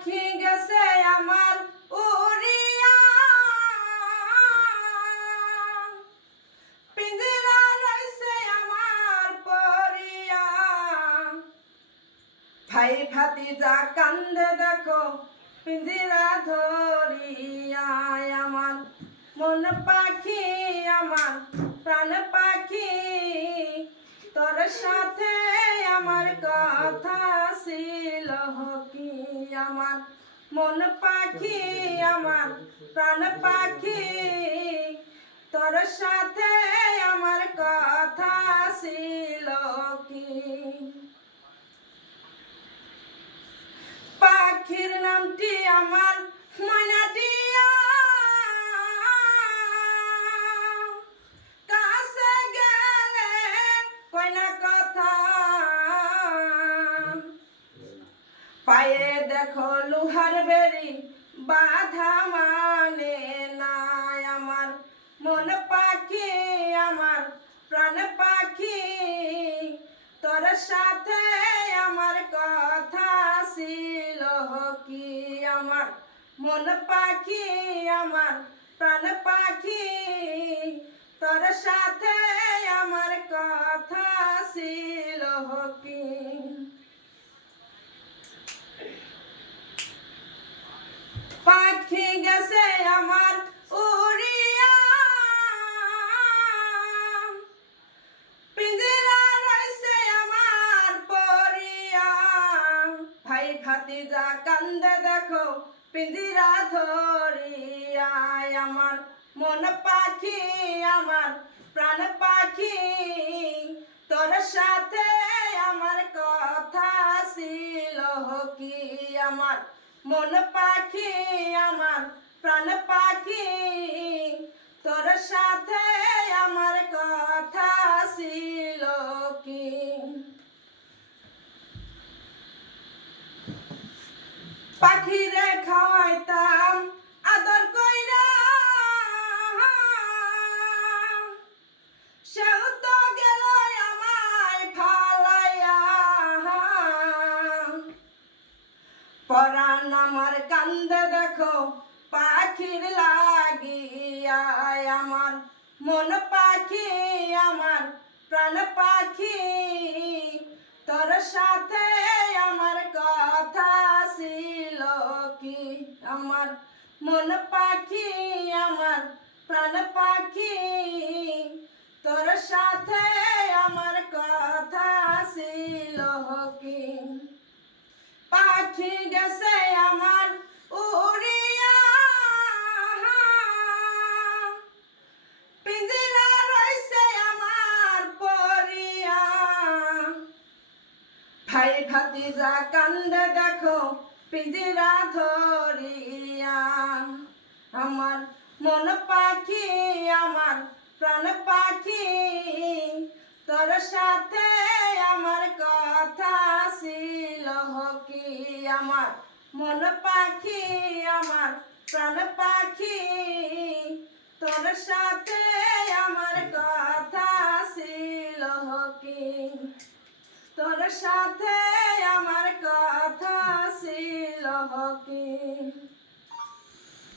পাখি গেছে আমার উড়িয়া, পিঞ্জরা রইছে আমার পরিয়া। ভাই ভাতিজা কান্দে দেখো পিঞ্জরা ধরিয়া। আমার মন পাখি আমার প্রাণ পাখি, তোর সাথে আমার কথা ছিল কি। আমার মন পাখি আমার প্রাণ পাখি, তোর সাথে আমার কথা ছিল কি। পাখির নামটি আমার ময়নাটিয়া, কাছে গেলে কয় না কথা। পায়ে দেখো লোহার বেড়ি বাধা মানে নাই। আমার মন পাখি আমার প্রাণ পাখি, তোর সাথে আমার কথা ছিল কি। আমার মন পাখি আমার প্রাণ পাখি, তোর সাথে আমার কথা ছিল কি। পাখি গেছে আমার উড়িয়া, পিঞ্জরা রইছে আমার পরিয়া। ভাই ভাতিজা কান্দে দেখো পিঞ্জরা ধরিয়া। আমার মন পাখি আমার প্রাণ পাখি, তোর সাথে আমার কথা ছিল কি। আমার মন পাখি আমার প্রাণ পাখি, তোর সাথে আমার কথা ছিল কি। পাখিরে খাওয়াইতাম আদর কইরা, সেও তো গেল আমায় ফালাইয়া। পরাণ আমার কান্দে দেখো পাখির লাগিয়া। আমার মন পাখি আমার প্রাণ পাখি, তোর সাথে আমার কথা ছিল কি। আমার মন পাখি আমার প্রাণ পাখি, তোর সাথে আমার কথা ছিল কি। পাখি গেছে আমার উড়িয়া, পিঞ্জরা রইছে আমার পরিয়া। ভাই ভাতিজা কান্দে দেখো পিঞ্জরা ধরিয়া। আমার মন পাখি আমার প্রাণ পাখি, তোর সাথে আমার কথা ছিল কি। আমার মন পাখি আমার প্রাণ পাখি, তোর সাথে আমার কথা ছিল কি। তোর সাথে আমার কথা ছিল কি।